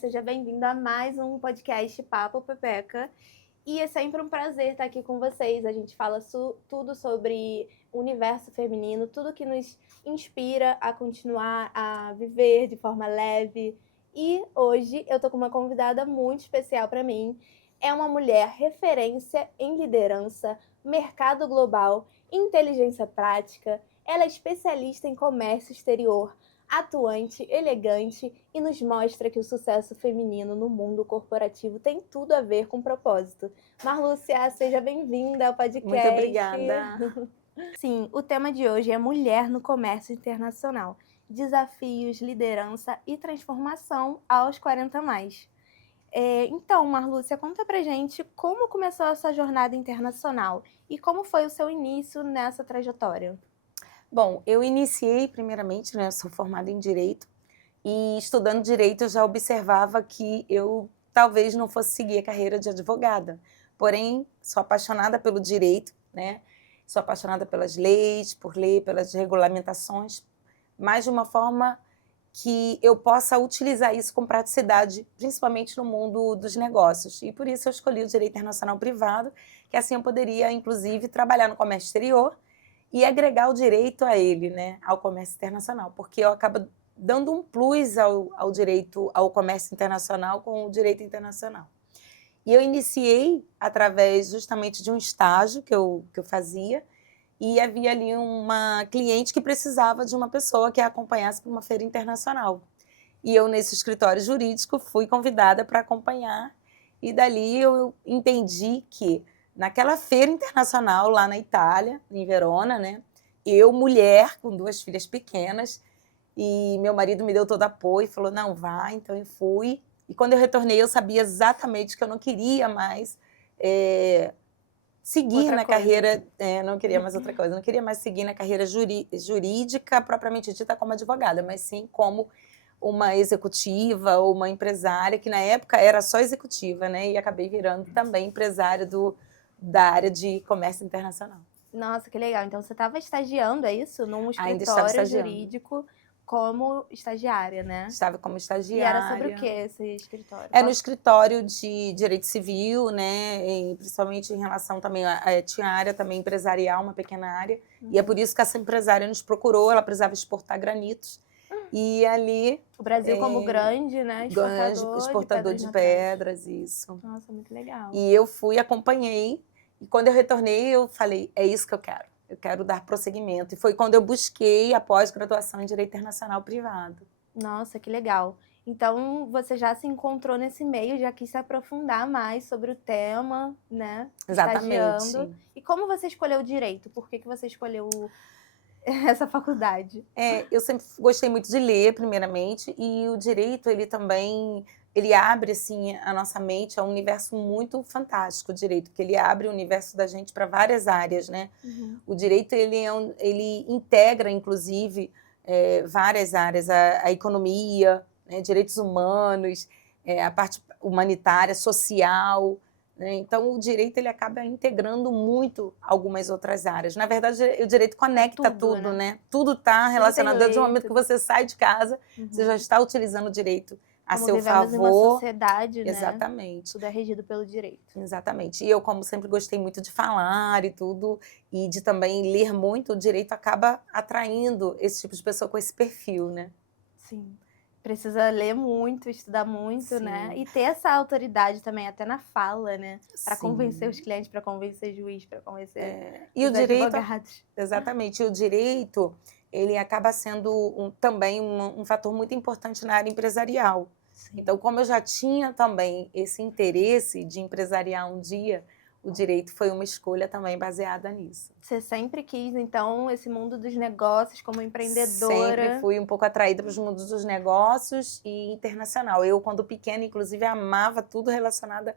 seja bem-vindo a mais um podcast Papo Pepeca. E é sempre um prazer estar aqui com vocês. A gente fala tudo sobre o universo feminino, tudo que nos inspira a continuar a viver de forma leve. E hoje eu tô com uma convidada muito especial para mim. É uma mulher referência em liderança, mercado global, inteligência prática. Ela é especialista em comércio exterior, atuante, elegante e nos mostra que o sucesso feminino no mundo corporativo tem tudo a ver com propósito. Marlúcia, seja bem-vinda ao podcast. Muito obrigada. Sim, o tema de hoje é Mulher no Comércio Internacional. Desafios, liderança e transformação aos 40 mais. Então, Marlúcia, conta pra gente como começou essa jornada internacional e como foi o seu início nessa trajetória. Bom, eu iniciei primeiramente, né, sou formada em Direito, e estudando Direito eu já observava que eu talvez não fosse seguir a carreira de advogada. Porém, sou apaixonada pelo direito, né? Sou apaixonada pelas leis, por ler, pelas regulamentações, mas de uma forma que eu possa utilizar isso com praticidade, principalmente no mundo dos negócios. E por isso eu escolhi o Direito Internacional Privado, que assim eu poderia, inclusive, trabalhar no comércio exterior e agregar o direito a ele, né, ao comércio internacional, porque eu acabo dando um plus ao direito, ao comércio internacional com o direito internacional. E eu iniciei através justamente de um estágio que eu fazia, e havia ali uma cliente que precisava de uma pessoa que a acompanhasse para uma feira internacional. E eu, nesse escritório jurídico, fui convidada para acompanhar, e dali eu entendi que naquela feira internacional lá na Itália, em Verona, né? Eu, mulher, com 2 filhas pequenas, e meu marido me deu todo apoio, falou, não, vai, então eu fui. E quando eu retornei, eu sabia exatamente que eu não queria mais seguir na carreira, não queria mais outra coisa, não queria mais seguir na carreira jurídica, propriamente dita como advogada, mas sim como uma executiva ou uma empresária, que na época era só executiva, né? E acabei virando também empresária da área de comércio internacional. Nossa, que legal. Então você estava estagiando, é isso? Num Ainda estava escritório estagiando. jurídico como estagiária, né? Estava como E era sobre o estagiária. que esse escritório? Era no escritório de direito civil, né? E principalmente em relação também tinha a área também empresarial, uma pequena área. E é por isso que essa empresária nos procurou, ela precisava exportar granitos. E ali... O Brasil como grande, né? Exportador de pedras, isso. Nossa, muito legal. E eu fui, acompanhei, e quando eu retornei, eu falei, é isso que eu quero dar prosseguimento. E foi quando eu busquei a pós-graduação em Direito Internacional Privado. Nossa, que legal. Então, você já se encontrou nesse meio, já quis se aprofundar mais sobre o tema, né? Exatamente. Estagiando. E como você escolheu o direito? Por que você escolheu essa faculdade? Eu sempre gostei muito de ler, primeiramente, e o direito, ele também, ele abre, assim, a nossa mente a um universo muito fantástico, o direito, porque ele abre o universo da gente para várias áreas, né? O direito, ele integra, inclusive, várias áreas, a economia, né, direitos humanos, a parte humanitária, social, né? Então, o direito ele acaba integrando muito algumas outras áreas. Na verdade, o direito conecta tudo, né? Tudo está relacionado. Desde o momento que você sai de casa, você já está utilizando o direito a seu favor. Como vivemos em uma sociedade, né? Exatamente. Tudo é regido pelo direito. Exatamente. E eu, como sempre, gostei muito de falar e tudo, e de também ler muito, o direito acaba atraindo esse tipo de pessoa com esse perfil, né? Sim. Precisa ler muito, estudar muito, Sim. né? E ter essa autoridade também, até na fala, né? Para Sim. convencer os clientes, para convencer juiz, para convencer E os o direito, advogados. exatamente. E o direito, ele acaba sendo também um fator muito importante na área empresarial. Sim. Então, como eu já tinha também esse interesse de empresariar um dia, o direito foi uma escolha também baseada nisso. Você sempre quis, então, esse mundo dos negócios como empreendedora? Sempre fui um pouco atraída para os mundos dos negócios e internacional. Eu, quando pequena, inclusive, amava tudo relacionado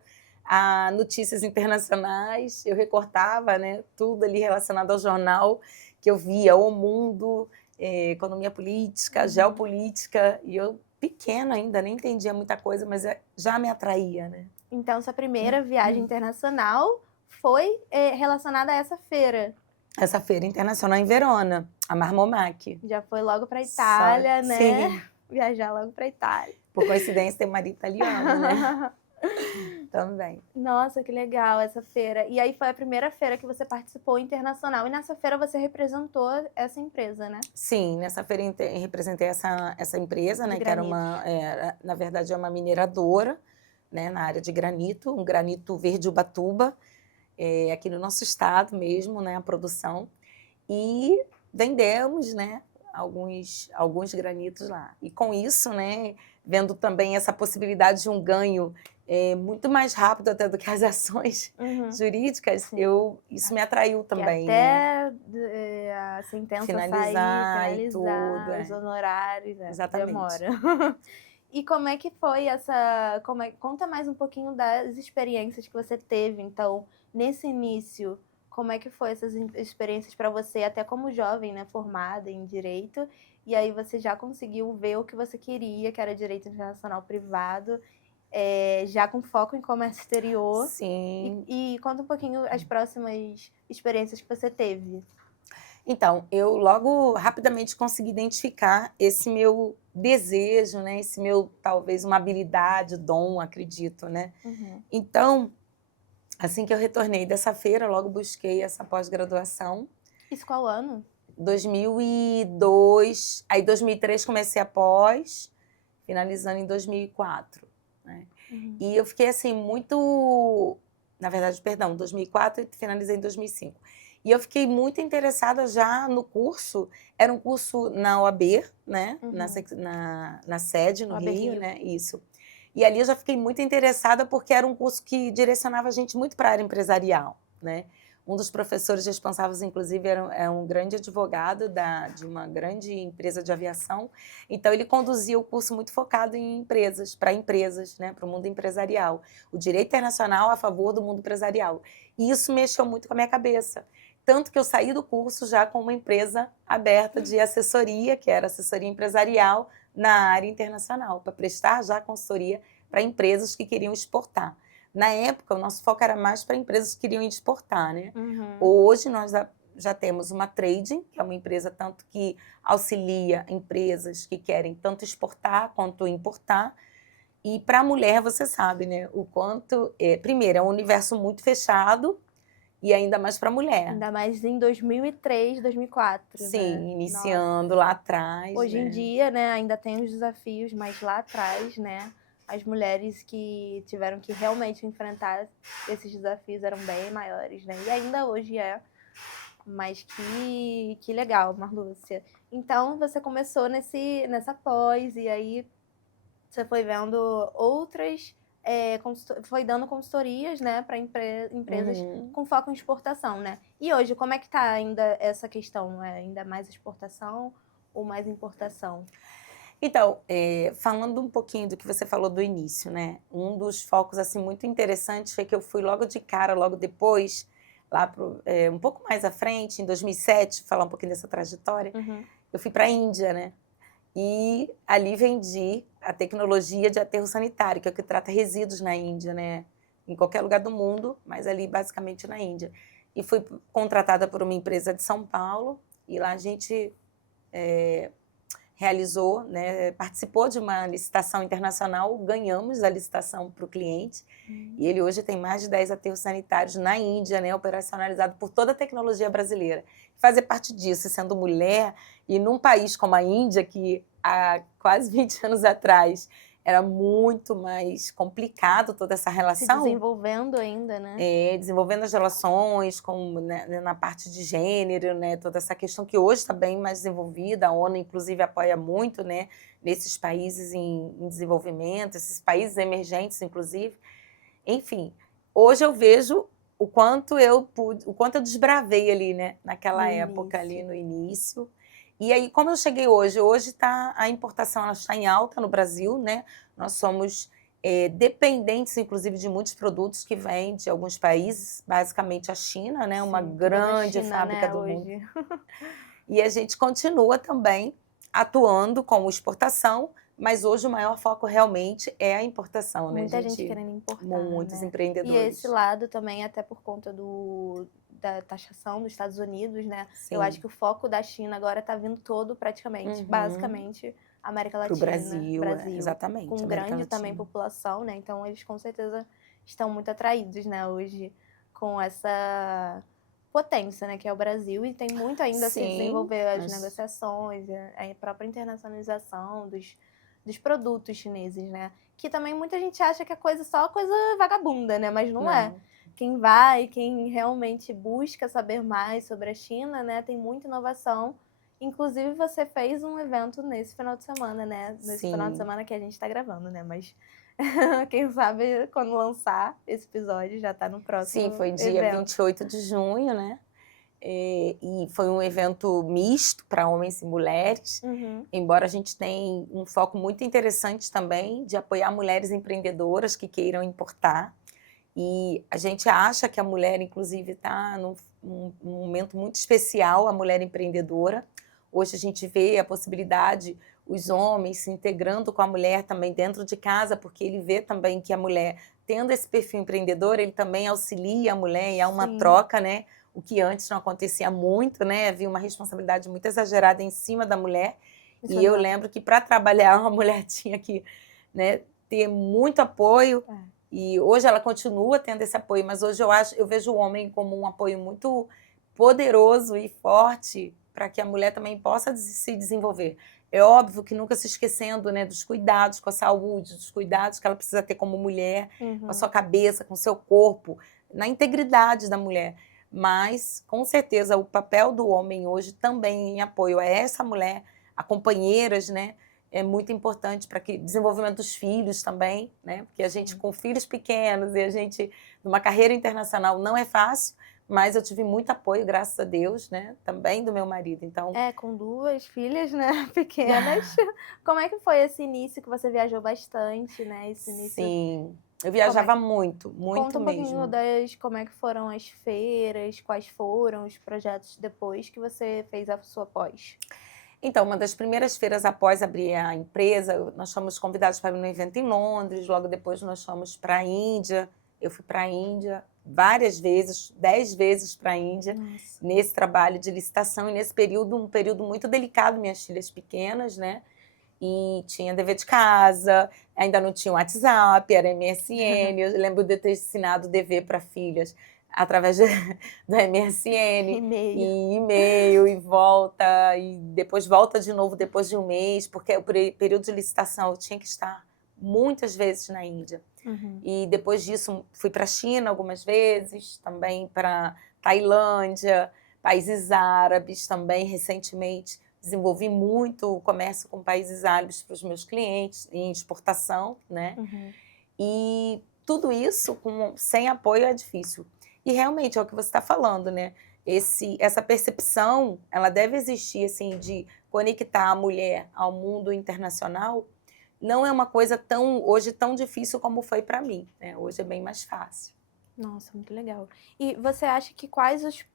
a notícias internacionais. Eu recortava, né, tudo ali relacionado ao jornal que eu via, o mundo, economia política, geopolítica. E eu, pequena ainda, nem entendia muita coisa, mas já me atraía, né? Então, sua primeira viagem internacional foi relacionada a essa feira? Essa feira internacional em Verona, a Marmomac. Já foi logo para a Itália, né? Sim. Viajar logo para a Itália. Por coincidência, tem marido italiano, né? Também. Nossa, que legal essa feira. E aí foi a primeira feira que você participou internacional. E nessa feira você representou essa empresa, né? Sim, nessa feira representei essa empresa, De né? Que era granito. na verdade, é uma mineradora, né? Na área de granito, um granito verde Ubatuba, aqui no nosso estado mesmo, né? A produção. E vendemos, né? Alguns granitos lá. E com isso, né? Vendo também essa possibilidade de um ganho muito mais rápido até do que as ações jurídicas, Sim. isso me atraiu Que também, né? até a sentença sair, Finalizar e finalizar, tudo, os honorários, exatamente. demora. E como é que foi conta mais um pouquinho das experiências que você teve, então, nesse início, como é que foi essas experiências para você, até como jovem, né, formada em direito, e aí você já conseguiu ver o que você queria, que era direito internacional privado, já com foco em comércio exterior. Sim. E conta um pouquinho as próximas experiências que você teve. Então, eu logo rapidamente consegui identificar esse meu desejo, né? Esse meu, talvez, uma habilidade, dom, acredito, né? Então, assim que eu retornei dessa feira, logo busquei essa pós-graduação. Isso qual ano? 2002, aí 2003 comecei a pós, finalizando em 2004, né? E eu fiquei assim muito, na verdade, perdão, 2004 e finalizei em 2005. E eu fiquei muito interessada já no curso, era um curso na OAB, né? Na sede, no OAB Rio, Rio. né? Isso. E ali eu já fiquei muito interessada porque era um curso que direcionava a gente muito para a área empresarial, né? Um dos professores responsáveis, inclusive, é um grande advogado de uma grande empresa de aviação. Então, ele conduzia o curso muito focado em empresas, né, para o mundo empresarial. O direito internacional a favor do mundo empresarial. E isso mexeu muito com a minha cabeça. Tanto que eu saí do curso já com uma empresa aberta de assessoria, que era assessoria empresarial na área internacional, para prestar já consultoria para empresas que queriam exportar. Na época, o nosso foco era mais para empresas que queriam exportar, né? Hoje, nós já temos uma trading, que é uma empresa tanto que auxilia empresas que querem tanto exportar quanto importar. E para a mulher, você sabe, né? O quanto... primeiro, é um universo muito fechado e ainda mais para a mulher. Ainda mais em 2003, 2004, Sim, né? iniciando lá atrás. Hoje em dia, né, ainda tem os desafios, mas lá atrás, né, as mulheres que tiveram que realmente enfrentar esses desafios eram bem maiores, né? E ainda hoje é. Mas que legal, Marlúcia. Então, você começou nessa pós, e aí você foi vendo outras... foi dando consultorias, né, para empresas com foco em exportação, né? E hoje, como é que tá ainda essa questão? Ainda mais exportação ou mais importação? Então, falando um pouquinho do que você falou do início, né? Um dos focos assim muito interessantes foi que eu fui logo de cara, logo depois, lá um pouco mais à frente, em 2007, falar um pouquinho dessa trajetória, eu fui para a Índia, né? E ali vendi a tecnologia de aterro sanitário, que é o que trata resíduos na Índia, né? Em qualquer lugar do mundo, mas ali basicamente na Índia. E fui contratada por uma empresa de São Paulo, e lá a gente realizou, né, participou de uma licitação internacional, ganhamos a licitação para o cliente, e ele hoje tem mais de 10 aterros sanitários na Índia, né, operacionalizado por toda a tecnologia brasileira. Fazer parte disso, sendo mulher, e num país como a Índia, que há quase 20 anos atrás era muito mais complicado toda essa relação. Se desenvolvendo ainda, né? Desenvolvendo as relações né, na parte de gênero, né, toda essa questão que hoje está bem mais desenvolvida, a ONU inclusive apoia muito, né, nesses países em desenvolvimento, esses países emergentes inclusive. Enfim, hoje eu vejo o quanto eu desbravei ali, né, naquela época ali no início. E aí, como eu cheguei hoje? Hoje a importação ela está em alta no Brasil, né? Nós somos dependentes, inclusive, de muitos produtos que vêm de alguns países, basicamente a China, né? Uma grande fábrica do mundo. E a gente continua também atuando com exportação, mas hoje o maior foco realmente é a importação, né? Muita gente querendo importar, muitos né? empreendedores. E esse lado também, até por conta da taxação dos Estados Unidos, né? Sim. Eu acho que o foco da China agora está vindo todo praticamente, basicamente, América Latina. Pro Brasil, exatamente. Com América grande também Latina. população, né? Então eles com certeza estão muito atraídos, né, hoje com essa potência, né, que é o Brasil, e tem muito ainda a se desenvolver as negociações, a própria internacionalização dos produtos chineses, né? Que também muita gente acha que é só coisa vagabunda, né? Mas não é. Quem vai, quem realmente busca saber mais sobre a China, né, tem muita inovação. Inclusive, você fez um evento nesse final de semana, né? Nesse final de semana que a gente tá gravando, né? Mas quem sabe quando lançar esse episódio já tá no próximo. Sim, foi dia 28 de junho, né? E foi um evento misto para homens e mulheres, embora a gente tenha um foco muito interessante também de apoiar mulheres empreendedoras que queiram importar. E a gente acha que a mulher, inclusive, está num momento muito especial, a mulher empreendedora. Hoje a gente vê a possibilidade, os homens se integrando com a mulher também dentro de casa, porque ele vê também que a mulher, tendo esse perfil empreendedor, ele também auxilia a mulher e há uma troca, né? O que antes não acontecia muito, né? Havia uma responsabilidade muito exagerada em cima da mulher. Isso e eu lembro que para trabalhar a mulher tinha que, né, ter muito apoio. E hoje ela continua tendo esse apoio, mas hoje eu vejo o homem como um apoio muito poderoso e forte para que a mulher também possa se desenvolver. É óbvio que nunca se esquecendo, né, dos cuidados com a saúde, dos cuidados que ela precisa ter como mulher, com a sua cabeça, com o seu corpo, na integridade da mulher. Mas, com certeza, o papel do homem hoje também em apoio a essa mulher, a companheiras, né, é muito importante para que desenvolvimento dos filhos também, né? Porque a gente com filhos pequenos e a gente numa carreira internacional não é fácil, mas eu tive muito apoio, graças a Deus, né? Também do meu marido. Então, com 2 filhas, né, pequenas. Como é que foi esse início que você viajou bastante, né? Esse início. Sim. Eu viajava muito mesmo. Conta um pouquinho como é que foram as feiras, quais foram os projetos depois que você fez a sua pós. Então, uma das primeiras feiras após abrir a empresa, nós fomos convidados para ir num evento em Londres, logo depois nós fomos para a Índia. Eu fui para a Índia várias vezes, 10 vezes para a Índia, nesse trabalho de licitação, e nesse período, um período muito delicado, minhas filhas pequenas, né? E tinha dever de casa, ainda não tinha WhatsApp, era MSN. Eu lembro de ter ensinado dever para filhas através do MSN, e e-mail, e volta, e depois volta de novo depois de um mês, porque o período de licitação eu tinha que estar muitas vezes na Índia. E depois disso fui para a China algumas vezes, também para Tailândia, países árabes também recentemente. Desenvolvi muito o comércio com países árabes para os meus clientes, em exportação, né? E tudo isso sem apoio é difícil. E realmente é o que você está falando, né? Essa percepção, ela deve existir, assim, de conectar a mulher ao mundo internacional. Não é uma coisa hoje tão difícil como foi para mim, né? Hoje é bem mais fácil. Nossa, muito legal. E você acha que quais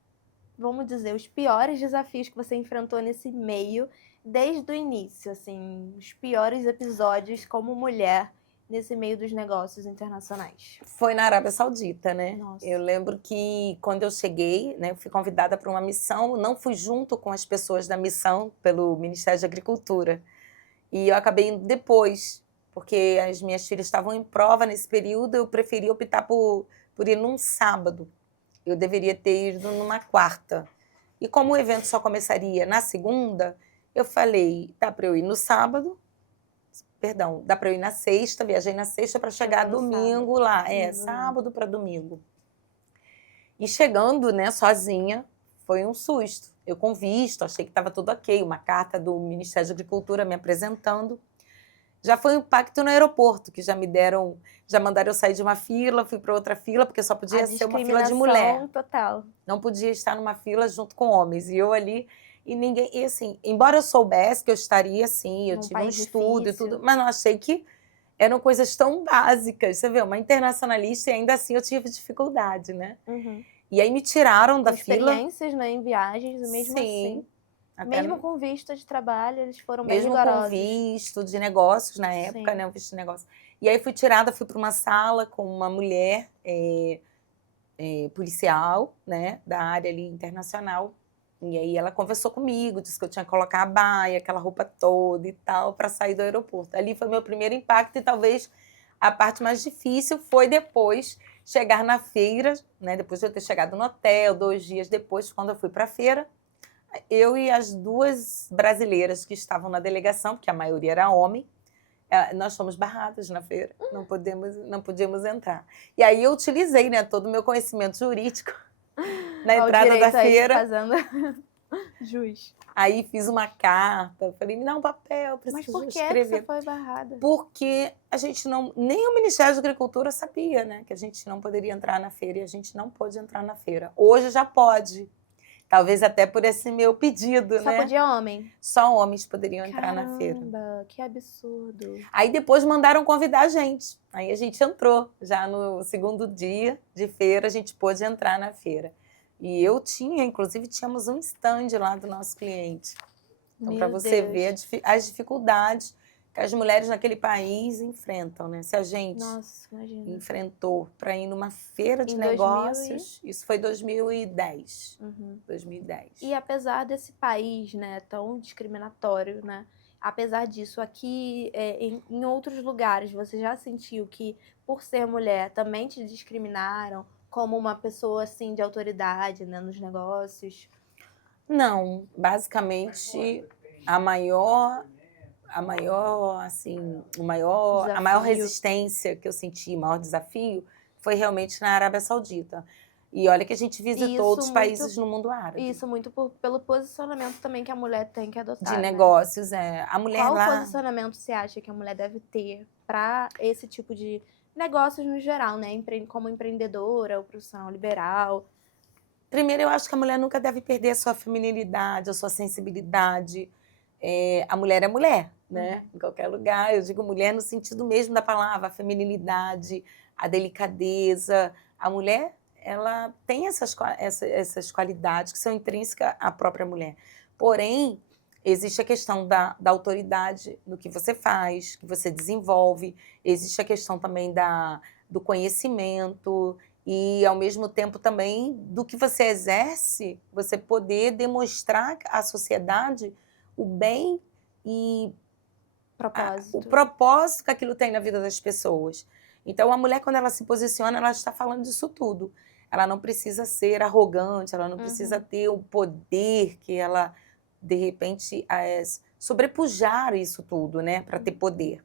vamos dizer, os piores desafios que você enfrentou nesse meio desde o início, assim, os piores episódios como mulher nesse meio dos negócios internacionais? Foi na Arábia Saudita, né? Nossa. Eu lembro que quando eu cheguei, né, eu fui convidada para uma missão, não fui junto com as pessoas da missão pelo Ministério da Agricultura. E eu acabei indo depois, porque as minhas filhas estavam em prova nesse período, eu preferi optar por ir num sábado. Eu deveria ter ido numa quarta. E como o evento só começaria na segunda, eu falei, dá para eu ir no sábado, dá para eu ir na sexta, viajei na sexta para chegar domingo lá. Sábado para domingo. E chegando, né, sozinha, foi um susto. Eu com visto, achei que estava tudo ok, uma carta do Ministério da Agricultura me apresentando. Já foi um impacto no aeroporto, que já mandaram eu sair de uma fila, fui para outra fila, porque só podia ser uma fila de mulher. Total. Não podia estar numa fila junto com homens. E eu ali, e ninguém. E assim, embora eu soubesse que eu estaria assim, eu tive um estudo e tudo, mas não achei que eram coisas tão básicas. Você vê, uma internacionalista, e ainda assim eu tive dificuldade, né? E aí me tiraram da fila. Experiências, né, em viagens, mesmo assim. Mesmo com visto de trabalho, eles foram bem rigorosos. Mesmo com visto de negócios na época, né? O visto de negócio. E aí fui tirada, fui para uma sala com uma mulher policial, né, da área ali internacional. E aí ela conversou comigo, disse que eu tinha que colocar a baia, aquela roupa toda e tal, para sair do aeroporto. Ali foi meu primeiro impacto e talvez a parte mais difícil foi depois chegar na feira, né, depois de eu ter chegado no hotel, 2 dias depois, quando eu fui para a feira, eu e as 2 brasileiras que estavam na delegação, porque a maioria era homem, nós fomos barradas na feira, não podíamos entrar. E aí eu utilizei, né, todo o meu conhecimento jurídico na Ó, o entrada da direito aí feira. fazendo jus. Aí fiz uma carta, falei, me dá um papel, Mas preciso por que escrever. você foi barrada? Porque a gente não, nem o Ministério da Agricultura sabia, né, que a gente não poderia entrar na feira e a gente não pôde entrar na feira. Hoje já pode. Talvez até por esse meu pedido, Só né? podia homem? Só homens poderiam entrar na feira. Caramba, que absurdo. Aí depois mandaram convidar a gente. Aí a gente entrou. Já no segundo dia de feira, a gente pôde entrar na feira. E eu inclusive, tínhamos um stand lá do nosso cliente. Então, para você ver as dificuldades que as mulheres naquele país enfrentam, né? Se a gente enfrentou para ir numa feira de negócios, isso foi 2010. 2010. E apesar desse país, né, tão discriminatório, né? Apesar disso, aqui em outros lugares, você já sentiu que, por ser mulher, também te discriminaram como uma pessoa assim de autoridade, né, nos negócios? Não, basicamente a maior resistência que eu senti, o maior desafio foi realmente na Arábia Saudita. E olha que a gente visitou outros países no mundo árabe. Isso muito pelo posicionamento também que a mulher tem que adotar. De negócios, A mulher Qual lá... posicionamento você acha que a mulher deve ter para esse tipo de negócios no geral, né? Como empreendedora ou profissional liberal? Primeiro, eu acho que a mulher nunca deve perder a sua feminilidade, a sua sensibilidade. A mulher é mulher, né? Em qualquer lugar. Eu digo mulher no sentido mesmo da palavra, a feminilidade, a delicadeza. A mulher, ela tem essas qualidades que são intrínsecas à própria mulher. Porém, existe a questão da autoridade no que você faz, que você desenvolve. Existe a questão também do conhecimento e, ao mesmo tempo, também do que você exerce, você poder demonstrar à sociedade o bem e o propósito que aquilo tem na vida das pessoas. Então, a mulher, quando ela se posiciona, ela está falando disso tudo. Ela não precisa ser arrogante, ela não precisa ter o poder que ela, de repente, sobrepujar isso tudo, né, para ter poder.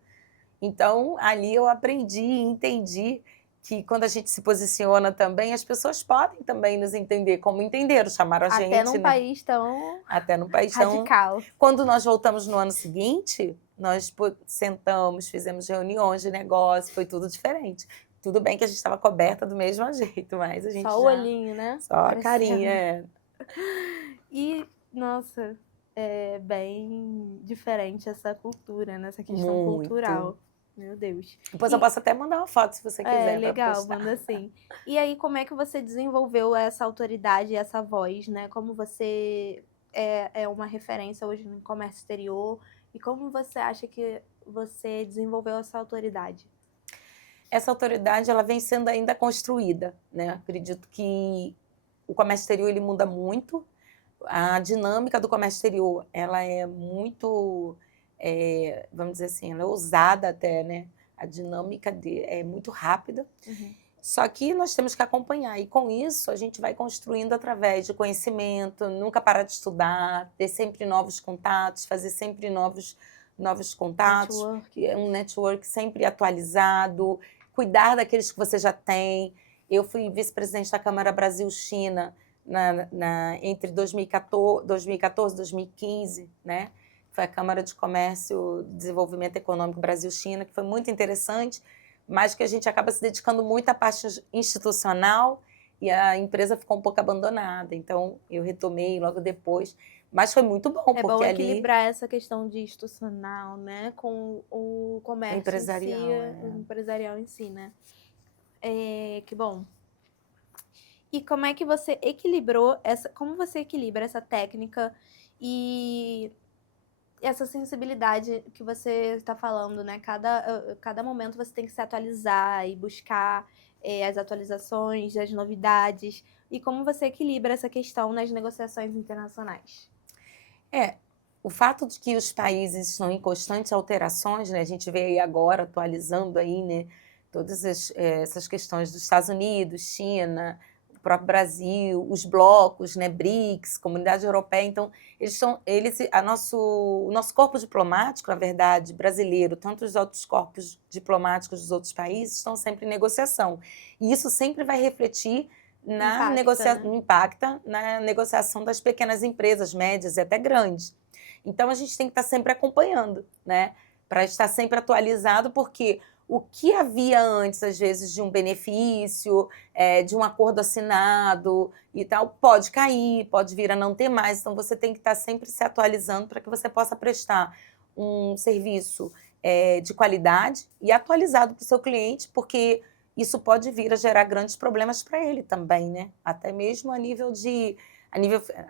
Então, ali eu aprendi e entendi que quando a gente se posiciona também, as pessoas podem também nos entender, como entenderam, chamaram a gente. Até num país tão radical. Quando nós voltamos no ano seguinte, nós sentamos, fizemos reuniões de negócio, foi tudo diferente. Tudo bem que a gente estava coberta do mesmo jeito, mas a gente Só o olhinho, né? Só a carinha, E, nossa, é bem diferente essa cultura, né? Essa questão cultural. Meu Deus. Depois eu posso até mandar uma foto, se você quiser. Legal, manda sim. E aí, como é que você desenvolveu essa autoridade, essa voz, né? Como você é uma referência hoje no comércio exterior e como você acha que você desenvolveu essa autoridade? Essa autoridade, ela vem sendo ainda construída, né? Acredito que o comércio exterior, ele muda muito. A dinâmica do comércio exterior, ela é muito... vamos dizer assim, ela é ousada até, né? A dinâmica é muito rápida. Só que nós temos que acompanhar. E com isso, a gente vai construindo através de conhecimento, nunca parar de estudar, ter sempre novos contatos, fazer sempre novos contatos. Um network sempre atualizado, cuidar daqueles que você já tem. Eu fui vice-presidente da Câmara Brasil-China entre 2014 e 2015, né? Foi a Câmara de Comércio e Desenvolvimento Econômico Brasil-China, que foi muito interessante, mas que a gente acaba se dedicando muito à parte institucional e a empresa ficou um pouco abandonada. Então, eu retomei logo depois, mas foi muito bom, porque bom equilibrar essa questão de institucional, né, com o comércio empresarial em si, né? Que bom. E como é que você equilibrou como você equilibra essa técnica e essa sensibilidade que você está falando, né? Cada momento você tem que se atualizar e buscar as atualizações, as novidades, e como você equilibra essa questão nas negociações internacionais? O fato de que os países estão em constantes alterações, né? A gente vê aí agora atualizando aí, né, todas essas questões dos Estados Unidos, China, o próprio Brasil, os blocos, né, BRICS, Comunidade Europeia. Então, o nosso corpo diplomático, na verdade, brasileiro, tanto os outros corpos diplomáticos dos outros países, estão sempre em negociação. E isso sempre vai refletir impacta na negociação das pequenas empresas, médias e até grandes. Então, a gente tem que estar sempre acompanhando, né? Para estar sempre atualizado, porque o que havia antes, às vezes, de um benefício, de um acordo assinado e tal, pode cair, pode vir a não ter mais. Então, você tem que estar sempre se atualizando para que você possa prestar um serviço de qualidade e atualizado para o seu cliente, porque isso pode vir a gerar grandes problemas para ele também, né? Até mesmo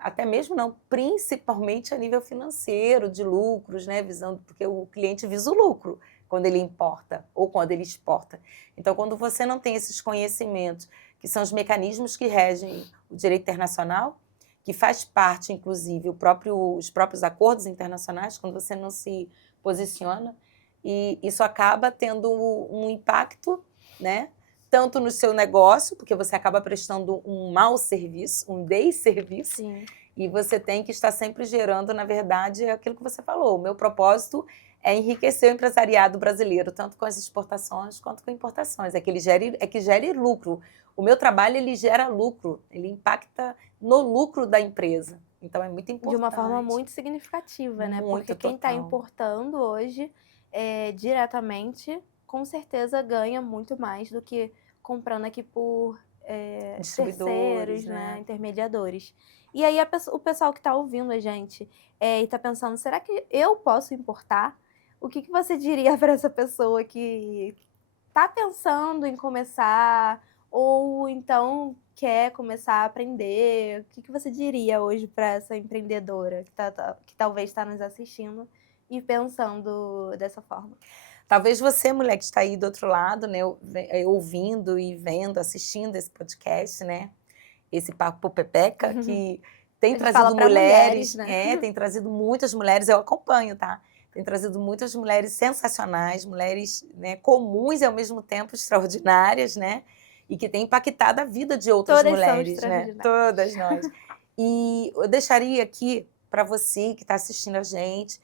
até mesmo não, principalmente a nível financeiro, de lucros, né? Porque o cliente visa o lucro quando ele importa ou quando ele exporta. Então, quando você não tem esses conhecimentos, que são os mecanismos que regem o direito internacional, que faz parte, inclusive, os próprios acordos internacionais, quando você não se posiciona, e isso acaba tendo um impacto, né? Tanto no seu negócio, porque você acaba prestando um mau serviço, um desserviço, Sim. e você tem que estar sempre gerando, na verdade, aquilo que você falou. O meu propósito é enriquecer o empresariado brasileiro, tanto com as exportações quanto com importações, que gere lucro. O meu trabalho, ele gera lucro, ele impacta no lucro da empresa. Então, é muito importante. De uma forma muito significativa, né? Muito, porque quem está total. importando hoje, diretamente, com certeza ganha muito mais do que comprando aqui por Distribuidores, terceiros, né? Intermediadores. E aí o pessoal que está ouvindo a gente e está pensando, será que eu posso importar? O que você diria para essa pessoa que está pensando em começar ou então quer começar a aprender? O que você diria hoje para essa empreendedora que talvez está nos assistindo e pensando dessa forma? Talvez você, mulher que está aí do outro lado, né, ouvindo e vendo, assistindo esse podcast, né, esse Papo Pepeca, que tem trazido mulheres, né? Tem trazido muitas mulheres, eu acompanho, tá? Tem trazido muitas mulheres sensacionais, mulheres, né, comuns e ao mesmo tempo extraordinárias, né? E que têm impactado a vida de outras Todas são mulheres, né? extraordinárias. Todas nós. E eu deixaria aqui para você que está assistindo a gente,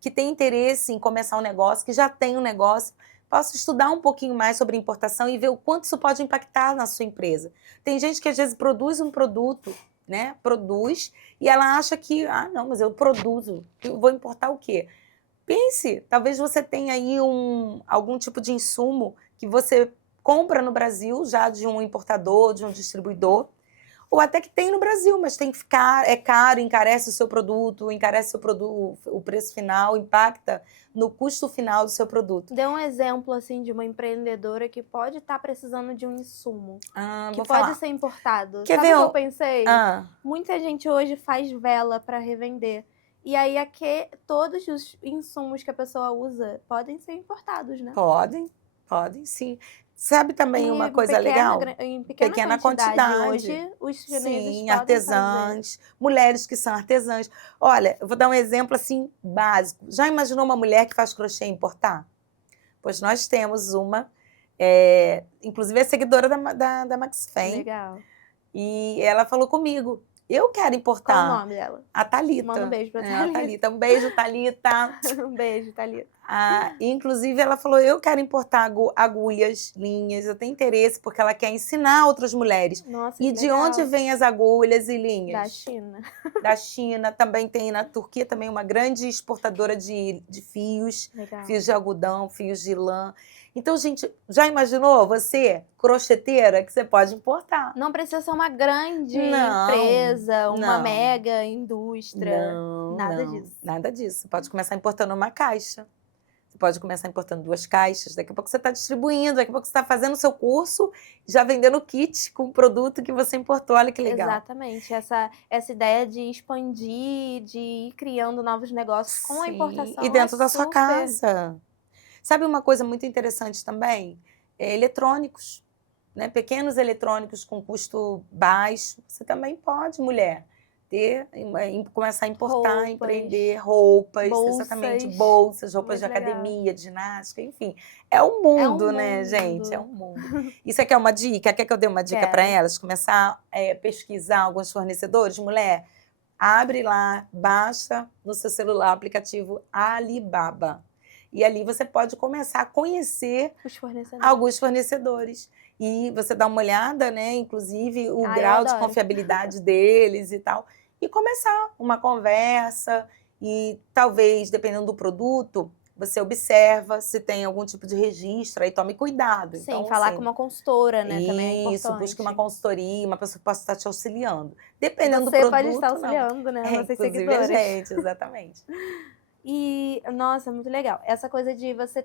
que tem interesse em começar um negócio, que já tem um negócio, possa estudar um pouquinho mais sobre importação e ver o quanto isso pode impactar na sua empresa. Tem gente que às vezes produz um produto, né? Produz e ela acha que, não, mas eu produzo, eu vou importar o quê? Pense, talvez você tenha aí algum tipo de insumo que você compra no Brasil já de um importador, de um distribuidor, ou até que tem no Brasil, mas tem que ficar, é caro, encarece o preço final, impacta no custo final do seu produto. Dê um exemplo assim de uma empreendedora que pode estar precisando de um insumo, que Vou pode falar. ser importado. Quer Sabe ver o que eu pensei? Ah, Muita gente hoje faz vela para revender. E aí todos os insumos que a pessoa usa podem ser importados, né? podem sim. Sabe também uma coisa legal? Em pequena quantidade. Hoje, os chineses Sim, podem artesãs, mulheres que são artesãs. Olha, eu vou dar um exemplo assim básico. Já imaginou uma mulher que faz crochê e importar? Pois nós temos uma, inclusive é seguidora da Max fazer. Fame, Legal. e ela falou comigo, eu quero importar. Qual o nome dela? A Thalita. Manda um beijo pra A Thalita. Thalita. Um beijo, Thalita. Um beijo, Thalita. Inclusive, ela falou, eu quero importar agulhas, linhas, eu tenho interesse, porque ela quer ensinar outras mulheres. Nossa, E que de legal. onde vêm as agulhas e linhas? Da China. Da China, também tem na Turquia, também uma grande exportadora de fios, Legal. fios de algodão, fios de lã. Então, gente, já imaginou você, crocheteira, que você pode importar? Não precisa ser uma grande empresa, uma mega indústria. Nada disso. Nada disso. Você pode começar importando uma caixa. Você pode começar importando 2 caixas. Daqui a pouco você está distribuindo, daqui a pouco você está fazendo o seu curso, já vendendo kit com o produto que você importou. Olha que legal. Exatamente. Essa ideia de expandir, de ir criando novos negócios com a importação. E dentro da sua casa. Sabe uma coisa muito interessante também? eletrônicos, né? Pequenos eletrônicos com custo baixo. Você também pode, mulher, começar a importar, Roupas, empreender roupas, exatamente, bolsas. bolsas, roupas de Muito legal. academia, de ginástica, enfim. É um É um mundo, né, gente? É mundo. um mundo. Isso aqui é uma dica? Quer que eu dê uma dica para Quero. elas? Começar a pesquisar alguns fornecedores? Mulher, abre lá, baixa no seu celular o aplicativo Alibaba. E ali você pode começar a conhecer Os fornecedores. alguns fornecedores. E você dá uma olhada, né? Inclusive o Eu grau de adoro. confiabilidade deles e tal. E começar uma conversa. E talvez, dependendo do produto, você observa se tem algum tipo de registro, aí tome cuidado. Sim, Então, falar assim, com uma consultora, né? Também é isso, importante. busque uma consultoria, uma pessoa que possa estar te auxiliando. Dependendo do Você pode estar produto, não. auxiliando, né? Nossas Inclusive a seguidoras. gente, exatamente. E, nossa, muito legal. Essa coisa de você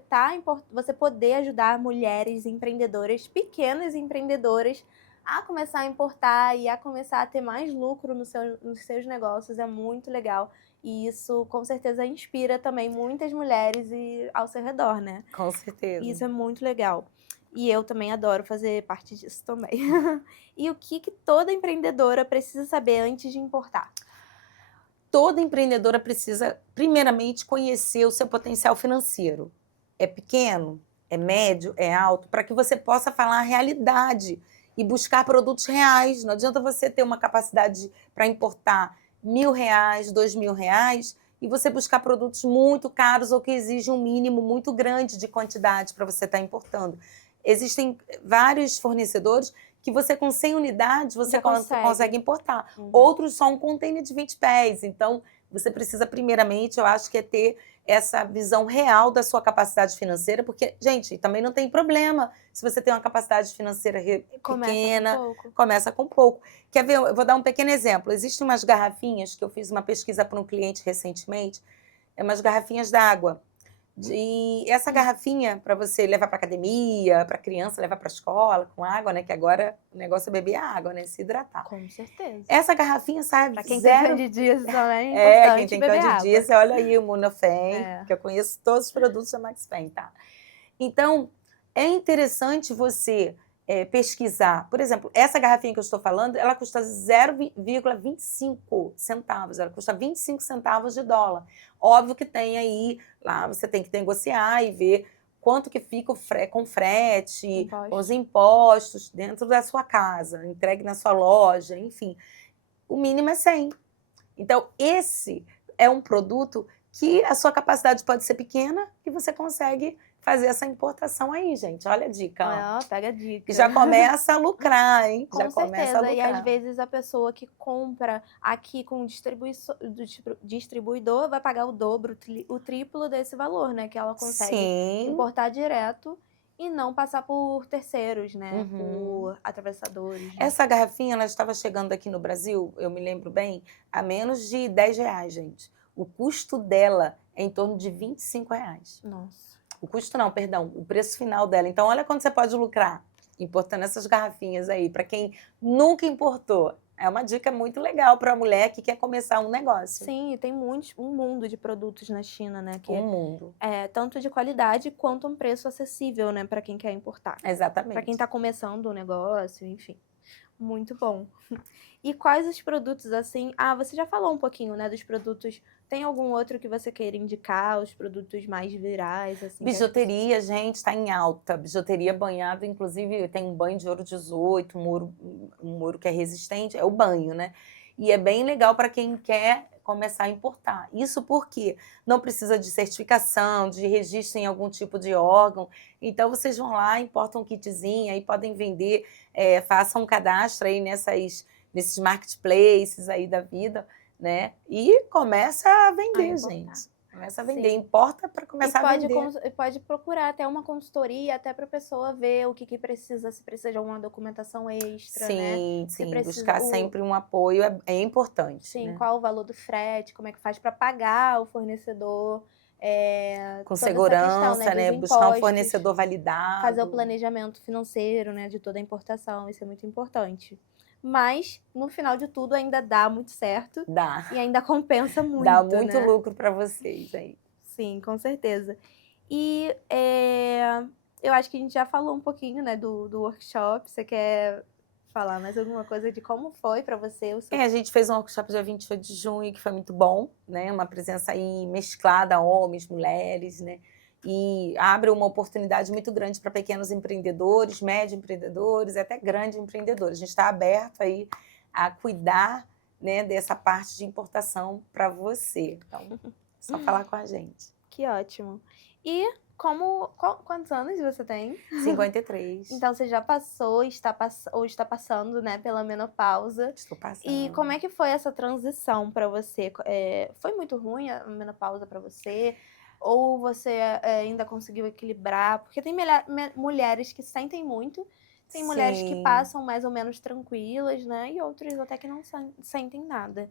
poder ajudar mulheres empreendedoras, pequenas empreendedoras, a começar a importar e a começar a ter mais lucro nos seus negócios é muito legal. E isso, com certeza, inspira também muitas mulheres ao seu redor, né? Com certeza. Isso é muito legal. E eu também adoro fazer parte disso também. E o que toda empreendedora precisa saber antes de importar? Toda empreendedora precisa, primeiramente, conhecer o seu potencial financeiro. É pequeno? É médio? É alto? Para que você possa falar a realidade e buscar produtos reais. Não adianta você ter uma capacidade para importar R$ 1.000, R$ 2.000 e você buscar produtos muito caros ou que exigem um mínimo muito grande de quantidade para você estar importando. Existem vários fornecedores que você, com 100 unidades, você Já consegue importar. Uhum. Outros só um container de 20 pés. Então, você precisa, primeiramente, eu acho que é ter essa visão real da sua capacidade financeira, porque, gente, também não tem problema se você tem uma capacidade financeira pequena, começa com pouco. Quer ver? Eu vou dar um pequeno exemplo. Existem umas garrafinhas que eu fiz uma pesquisa para um cliente recentemente, umas garrafinhas d'água. E essa garrafinha para você levar para academia, para criança levar para a escola com água, né? Que agora o negócio é beber água, né? Se hidratar. Com certeza. Essa garrafinha sabe Para quem zero... tem candidíase também é importante quem tem beber candidíase, água. olha aí o Munofen, que eu conheço todos os produtos da Maxfen, tá? Então, é interessante você pesquisar. Por exemplo, essa garrafinha que eu estou falando, ela custa 0,25 centavos, ela custa 25 centavos de dólar. Óbvio que tem aí, lá você tem que negociar e ver quanto que fica com frete, com os impostos dentro da sua casa, entregue na sua loja, enfim. O mínimo é 100. Então, esse é um produto que a sua capacidade pode ser pequena e você consegue fazer essa importação aí, gente. Olha a dica. Pega a dica. E já começa a lucrar, hein? Com certeza. E às vezes a pessoa que compra aqui com o distribuidor vai pagar o dobro, o triplo desse valor, né? Que ela consegue importar direto e não passar por terceiros, né? Por atravessadores. Né? Essa garrafinha, ela estava chegando aqui no Brasil, eu me lembro bem, a menos de R$ 10, gente. O custo dela é em torno de R$ 25. Nossa. O custo não, perdão, o preço final dela. Então, olha quanto você pode lucrar importando essas garrafinhas aí, para quem nunca importou. É uma dica muito legal para a mulher que quer começar um negócio. Sim, e tem um mundo de produtos na China, né? Que mundo. Tanto de qualidade quanto um preço acessível, né? Para quem quer importar. Exatamente. Para quem está começando o negócio, enfim. Muito bom. E quais os produtos, assim... você já falou um pouquinho, né, dos produtos. Tem algum outro que você queira indicar? Os produtos mais virais, assim? Bijuteria, gente, está em alta. Bijuteria banhada, inclusive, tem um banho de ouro 18, um ouro que é resistente. É o banho, né? E é bem legal para quem quer começar a importar. Isso porque não precisa de certificação, de registro em algum tipo de órgão. Então, vocês vão lá, importam um kitzinho, aí podem vender, façam um cadastro aí nesses marketplaces aí da vida, né? E começa a vender, gente. Começa a vender, importa para começar a vender. E pode procurar até uma consultoria, até para a pessoa ver o que precisa, se precisa de alguma documentação extra, né? Sim, buscar sempre um apoio é importante. Sim, né? Qual o valor do frete, como é que faz para pagar o fornecedor. Com segurança, questão, né? Buscar um fornecedor validado. Fazer o planejamento financeiro, né? De toda a importação, isso é muito importante. Mas, no final de tudo, ainda dá muito certo. Dá. E ainda compensa muito, Dá muito né? lucro para vocês aí. Sim, com certeza. E eu acho que a gente já falou um pouquinho, né, do workshop. Você quer falar mais alguma coisa de como foi para você o seu... A gente fez um workshop dia 28 de junho, que foi muito bom, né? Uma presença aí mesclada, homens, mulheres, né? E abre uma oportunidade muito grande para pequenos empreendedores, médio empreendedores e até grandes empreendedores. A gente está aberto aí a cuidar, né, dessa parte de importação para você. Então, é só falar com a gente. Que ótimo. E quantos anos você tem? 53. Então você já passou, ou está passando, né, pela menopausa. Estou passando. E como é que foi essa transição para você? Foi muito ruim a menopausa para você? Ou você ainda conseguiu equilibrar? Porque tem mulheres que sentem muito, tem mulheres que Sim. passam mais ou menos tranquilas, né? E outras até que não sentem nada.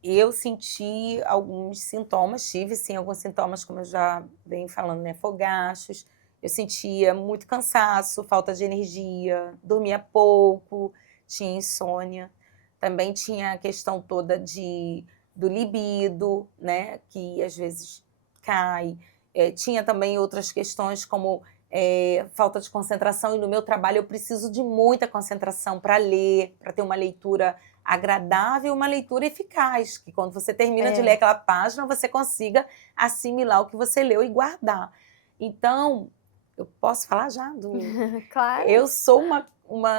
Eu senti alguns sintomas, tive sim alguns sintomas, como eu já venho falando, né? Fogachos. Eu sentia muito cansaço, falta de energia, dormia pouco, tinha insônia. Também tinha a questão toda do libido, né? Que às vezes cai. Tinha também outras questões como falta de concentração, e no meu trabalho eu preciso de muita concentração para ler, para ter uma leitura agradável, uma leitura eficaz, que quando você termina de ler aquela página, você consiga assimilar o que você leu e guardar. Então, eu posso falar já? Claro. Eu sou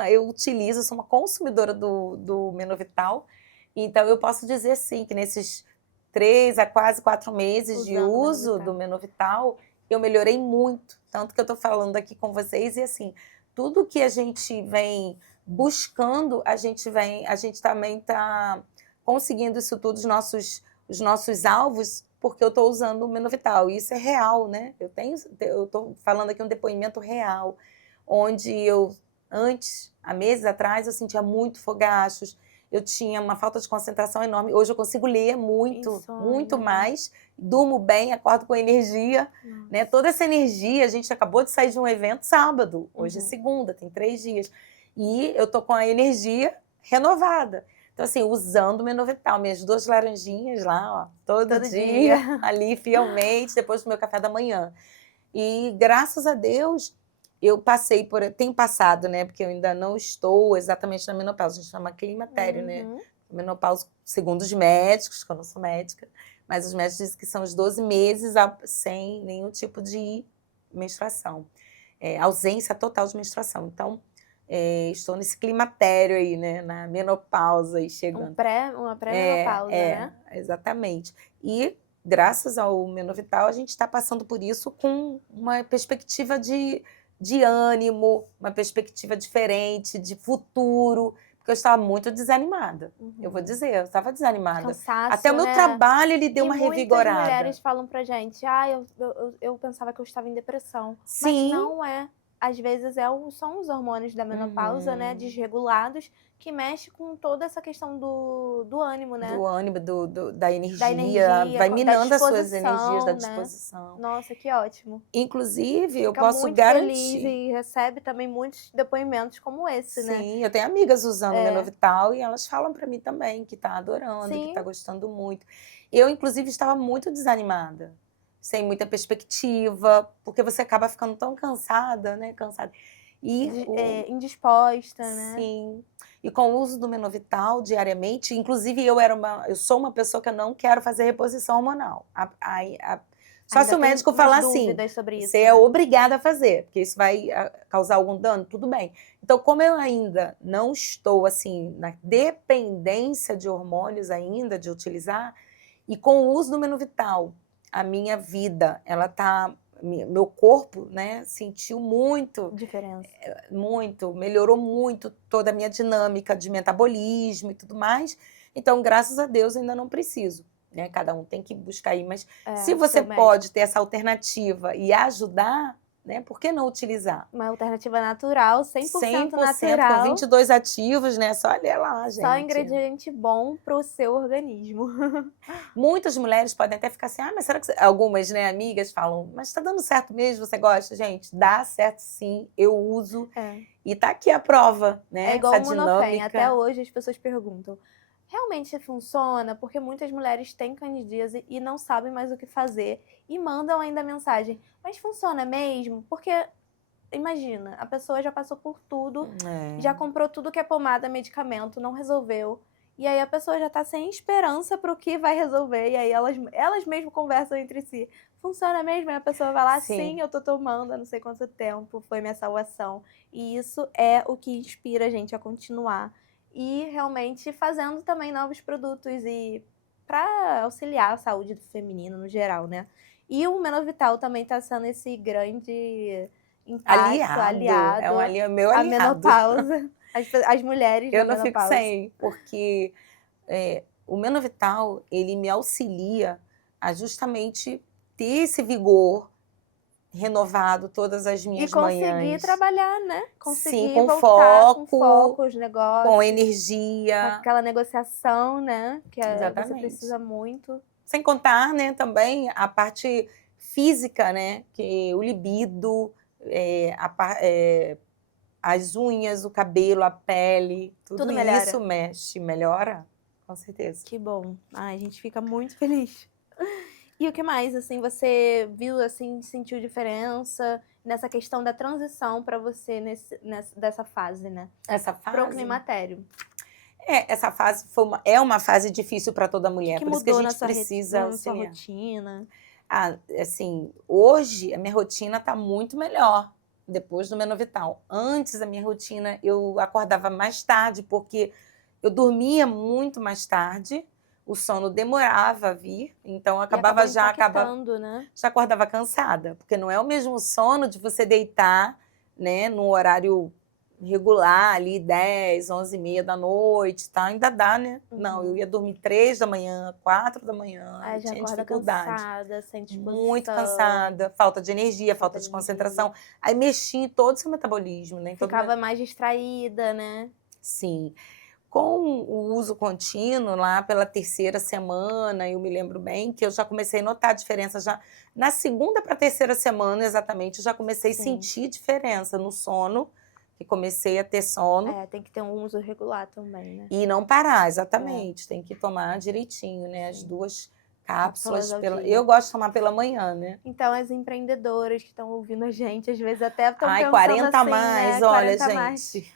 eu sou uma consumidora do Menovital, então eu posso dizer sim, que nesses 3 a quase 4 meses de Usando o uso Menovital. do Menovital, eu melhorei muito, tanto que eu estou falando aqui com vocês, e assim, tudo que a gente vem buscando, a gente também está conseguindo isso tudo, os nossos alvos, porque eu estou usando o Menovital, e isso é real, né? Eu estou falando aqui um depoimento real, onde há meses atrás, eu sentia muito fogachos, eu tinha uma falta de concentração enorme. Hoje eu consigo ler muito, muito mais, durmo bem, acordo com energia, né? Toda essa energia, a gente acabou de sair de um evento sábado, hoje é segunda, tem 3 dias, e eu tô com a energia renovada. Então, assim, usando o Menovital, minhas 2 laranjinhas lá, ó, todo dia, ali fielmente, depois do meu café da manhã. E graças a Deus, tenho passado, né? Porque eu ainda não estou exatamente na menopausa, a gente chama climatério, né? Menopausa, segundo os médicos, que eu não sou médica, mas os médicos dizem que são os 12 meses sem nenhum tipo de menstruação, ausência total de menstruação. Então, estou nesse climatério aí, né? Na menopausa aí chegando. Uma pré-menopausa, né? Exatamente. E graças ao Menovital, a gente está passando por isso com uma perspectiva de ânimo, uma perspectiva diferente, de futuro, porque eu estava muito desanimada. Eu vou dizer, eu estava desanimada. Cansaço, até o meu trabalho, ele deu uma revigorada. Muitas mulheres falam pra gente, eu pensava que eu estava em depressão. Sim. Mas não é. Às vezes são os hormônios da menopausa, né, desregulados, que mexe com toda essa questão do ânimo, né? Do ânimo, da energia, vai minando as suas energias, da disposição. Né? Nossa, que ótimo. Inclusive, eu posso garantir. Fica muito feliz e recebe também muitos depoimentos como esse, né? Sim, eu tenho amigas usando o Menovital e elas falam para mim também que tá adorando, que tá gostando muito. Eu, inclusive, estava muito desanimada, sem muita perspectiva, porque você acaba ficando tão cansada, né? Cansada. Indisposta, né? Sim. E com o uso do Menovital diariamente, inclusive eu sou uma pessoa que eu não quero fazer reposição hormonal. Só se o médico falar assim, você é obrigada a fazer, porque isso vai causar algum dano, tudo bem. Então, como eu ainda não estou assim na dependência de hormônios ainda, de utilizar, e com o uso do Menovital, a minha vida, meu corpo, né, sentiu muito diferença. Melhorou muito toda a minha dinâmica de metabolismo e tudo mais. Então, graças a Deus, ainda não preciso, né? Cada um tem que buscar aí, mas se você pode ter essa alternativa e ajudar, né? Por que não utilizar? Uma alternativa natural, 100% natural. Com 22 ativos, né? Só olha lá, gente. Só ingrediente bom para o seu organismo. Muitas mulheres podem até ficar assim, mas será que... Algumas, né, amigas falam, mas tá dando certo mesmo, você gosta? Gente, dá certo sim, eu uso. E tá aqui a prova, né? É igual Essa o Monofem. dinâmica. Até hoje as pessoas perguntam, realmente funciona? Porque muitas mulheres têm candidíase e não sabem mais o que fazer. E mandam ainda mensagem, mas funciona mesmo? Porque, imagina, a pessoa já passou por tudo, já comprou tudo que é pomada, medicamento, não resolveu. E aí a pessoa já tá sem esperança pro que vai resolver. E aí elas mesmo conversam entre si. Funciona mesmo? Aí a pessoa vai lá, sim, eu tô tomando há não sei quanto tempo, foi minha salvação. E isso é o que inspira a gente a continuar. E realmente fazendo também novos produtos e para auxiliar a saúde do feminino no geral, né? E o Menovital também tá sendo esse grande impacto, aliado É meu à aliado. menopausa. As mulheres Eu na não fico menopausa. sem, porque o Menovital, ele me auxilia a justamente ter esse vigor renovado todas as minhas manhãs. E conseguir trabalhar, né? Conseguir Sim, com voltar foco, com foco, os negócios. com energia. Aquela negociação, né? Que Exatamente. você precisa muito. Sem contar, né, também a parte física, né? Que o libido, as unhas, o cabelo, a pele, tudo melhora. isso melhora, com certeza. Que bom. Ai, a gente fica muito feliz. E o que mais, assim, você viu, assim, sentiu diferença nessa questão da transição para você dessa fase, né? Essa fase? Pro climatério. Essa fase é uma fase difícil para toda mulher, que por isso que a mudou gente precisa na sua auxiliar. rotina? Assim, hoje a minha rotina está muito melhor depois do Menovital. Antes a minha rotina eu acordava mais tarde porque eu dormia muito mais tarde, o sono demorava a vir, então eu acabava já acordava cansada, porque não é o mesmo sono de você deitar, né, no horário regular ali 10, 11h30 da noite, tá? Ainda dá, né? Não, eu ia dormir 3 da manhã, 4 da manhã, já tinha acorda dificuldade. Cansada, sem disposição. Muito cansada, falta de energia, falta de concentração. Aí mexia em todo o seu metabolismo, né? Ficava mais distraída, né? Sim. Com o uso contínuo, lá pela 3ª semana, eu me lembro bem que eu já comecei a notar a diferença. Já na 2ª para a 3ª semana, exatamente, eu já comecei a sentir diferença no sono, que comecei a ter sono. Tem que ter um uso regular também, né? E não parar, exatamente. Tem que tomar direitinho, né? As 2 cápsulas. Eu gosto de tomar pela manhã, né? Então, as empreendedoras que estão ouvindo a gente, às vezes até estão pensando 40 assim, mais, né? olha, 40 mais. gente.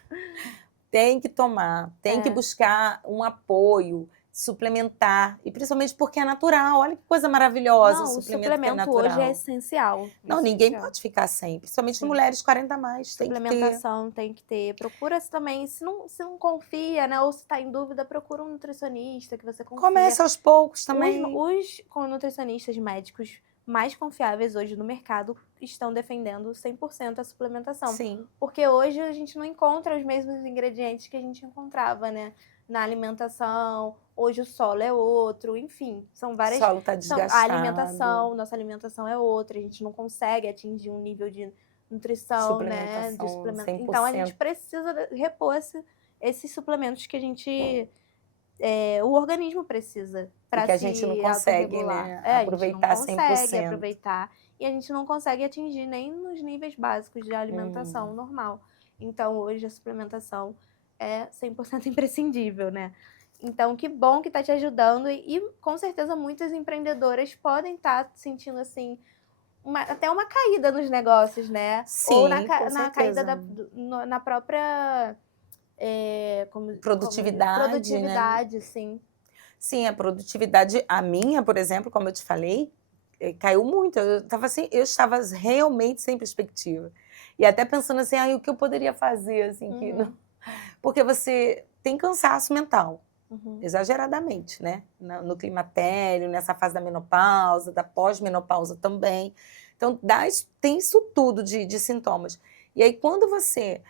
Tem que tomar, tem que buscar um apoio, suplementar, e principalmente porque é natural. Olha que coisa maravilhosa, Não, o suplemento que é natural. hoje é essencial. Não, ninguém pode ficar sem, principalmente mulheres 40 a mais, tem que ter. Suplementação tem que ter. Procura também, se não confia, né, ou se está em dúvida, procura um nutricionista que você confia. Começa aos poucos também. Os nutricionistas médicos mais confiáveis hoje no mercado estão defendendo 100% a suplementação. Sim. Porque hoje a gente não encontra os mesmos ingredientes que a gente encontrava, né? Na alimentação, hoje o solo é outro, enfim, são várias... O solo está desgastado. Nossa alimentação é outra, a gente não consegue atingir um nível de nutrição, né? De suplementação. Então a gente precisa repor esses suplementos que a gente... o organismo precisa para que a gente não consegue, né, aproveitar 100%. A gente não consegue aproveitar e a gente não consegue atingir nem nos níveis básicos de alimentação normal. Então, hoje a suplementação é 100% imprescindível, né? Então, que bom que está te ajudando e com certeza muitas empreendedoras podem estar sentindo assim até uma caída nos negócios, né? Sim, ou na caída na própria produtividade, sim. Sim, a produtividade, a minha, por exemplo, como eu te falei, caiu muito. Eu estava realmente sem perspectiva. E até pensando assim, o que eu poderia fazer? Assim, porque você tem cansaço mental, exageradamente, né? No climatério, nessa fase da menopausa, da pós-menopausa também. Então, tem isso tudo de sintomas. E aí, quando você